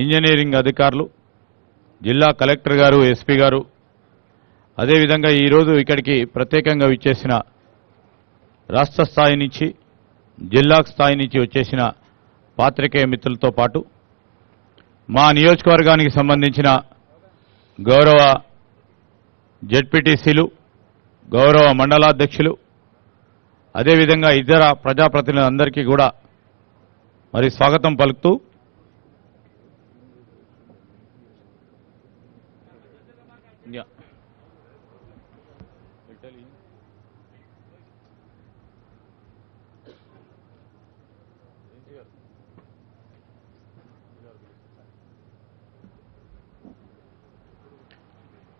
Engineering అధికారులు, జిల్లా collector గారు, ఎస్పీ గారు, అదేవిధంగా ఈరోజు ఇక్కడికి ప్రత్యేకంగా విచ్చేసిన రాష్ట్ర స్థాయి నుంచి జిల్లా స్థాయి నుంచి వచ్చేసిన పాత్రికేయ మిత్రులతో పాటు మా నియోజకవర్గానికి సంబంధించిన గౌరవ జెడ్పీటీసీలు, గౌరవ మండలాధ్యక్షులు, అదేవిధంగా ఇతర ప్రజాప్రతినిధులందరికీ కూడా మరి స్వాగతం పలుకుతూ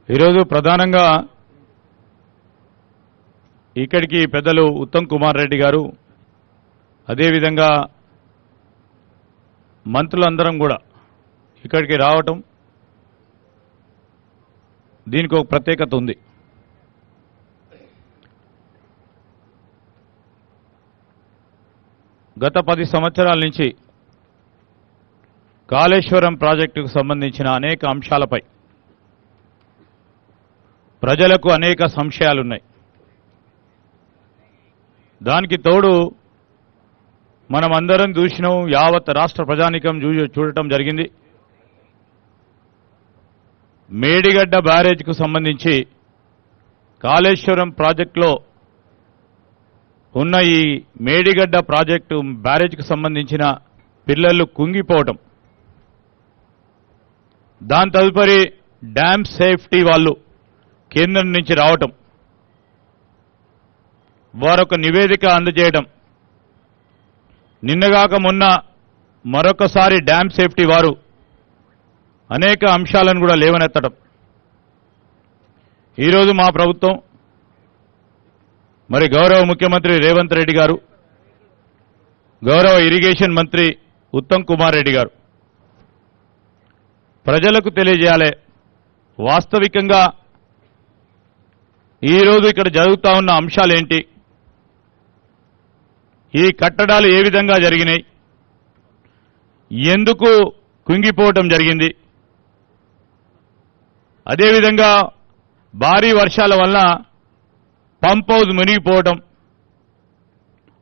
ఈరోజు ప్రధానంగా ఇక్కడికి పెద్దలు ఉత్తమ్ కుమార్ రెడ్డి గారు, అదేవిధంగా మంత్రులందరం కూడా ఇక్కడికి రావటం, దీనికి ఒక ప్రత్యేకత ఉంది. గత 10 సంవత్సరాల నుంచి కాళేశ్వరం ప్రాజెక్టుకు సంబంధించిన అనేక అంశాలపై ప్రజలకు అనేక సంశయాలున్నాయి. దానికి తోడు మనమందరం చూసినాం, యావత్ రాష్ట్ర ప్రజానీకం చూడటం జరిగింది. మేడిగడ్డ బ్యారేజ్కు సంబంధించి కాళేశ్వరం ప్రాజెక్టులో ఉన్న ఈ మేడిగడ్డ ప్రాజెక్టు బ్యారేజ్కు సంబంధించిన పిల్లలు కుంగిపోవటం, దాని తదుపరి డ్యామ్ సేఫ్టీ వాళ్ళు కేంద్రం నుంచి రావటం, వారొక నివేదిక అందజేయడం, నిన్నగాక మొన్న మరొకసారి డ్యామ్ సేఫ్టీ వారు అనేక అంశాలను కూడా లేవనెత్తడం. ఈరోజు మా ప్రభుత్వం మరి గౌరవ ముఖ్యమంత్రి రేవంత్ రెడ్డి గారు, గౌరవ ఇరిగేషన్ మంత్రి ఉత్తమ్ కుమార్ రెడ్డి గారు ప్రజలకు తెలియజేయాలి, వాస్తవికంగా ఈరోజు ఇక్కడ జరుగుతూ ఉన్న అంశాలేంటి, ఈ కట్టడాలు ఏ విధంగా జరిగినాయి, ఎందుకు కుంగిపోవటం జరిగింది, అదేవిధంగా భారీ వర్షాల వల్ల పంప్ హౌస్ మునిగిపోవటం,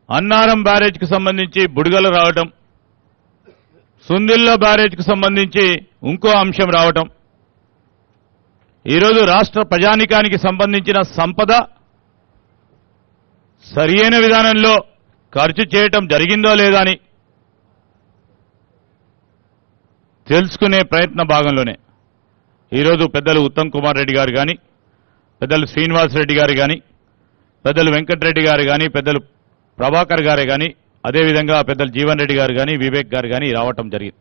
అన్నారం బ్యారేజ్కి సంబంధించి బుడగలు రావటం, సుందిల్ల బ్యారేజ్కి సంబంధించి ఇంకో అంశం రావటం, ఈరోజు రాష్ట్ర ప్రజానీకానికి సంబంధించిన సంపద సరియైన విధానంలో ఖర్చు చేయటం జరిగిందో లేదా అని తెలుసుకునే ప్రయత్న భాగంలోనే ఈరోజు పెద్దలు ఉత్తమ్ కుమార్ రెడ్డి గారు కానీ, పెద్దలు శ్రీనివాస్ రెడ్డి గారు కానీ, పెద్దలు వెంకటరెడ్డి గారు కానీ, పెద్దలు ప్రభాకర్ గారే కానీ, అదేవిధంగా పెద్దలు జీవన్ రెడ్డి గారు కానీ, వివేక్ గారు కానీ రావటం జరిగింది.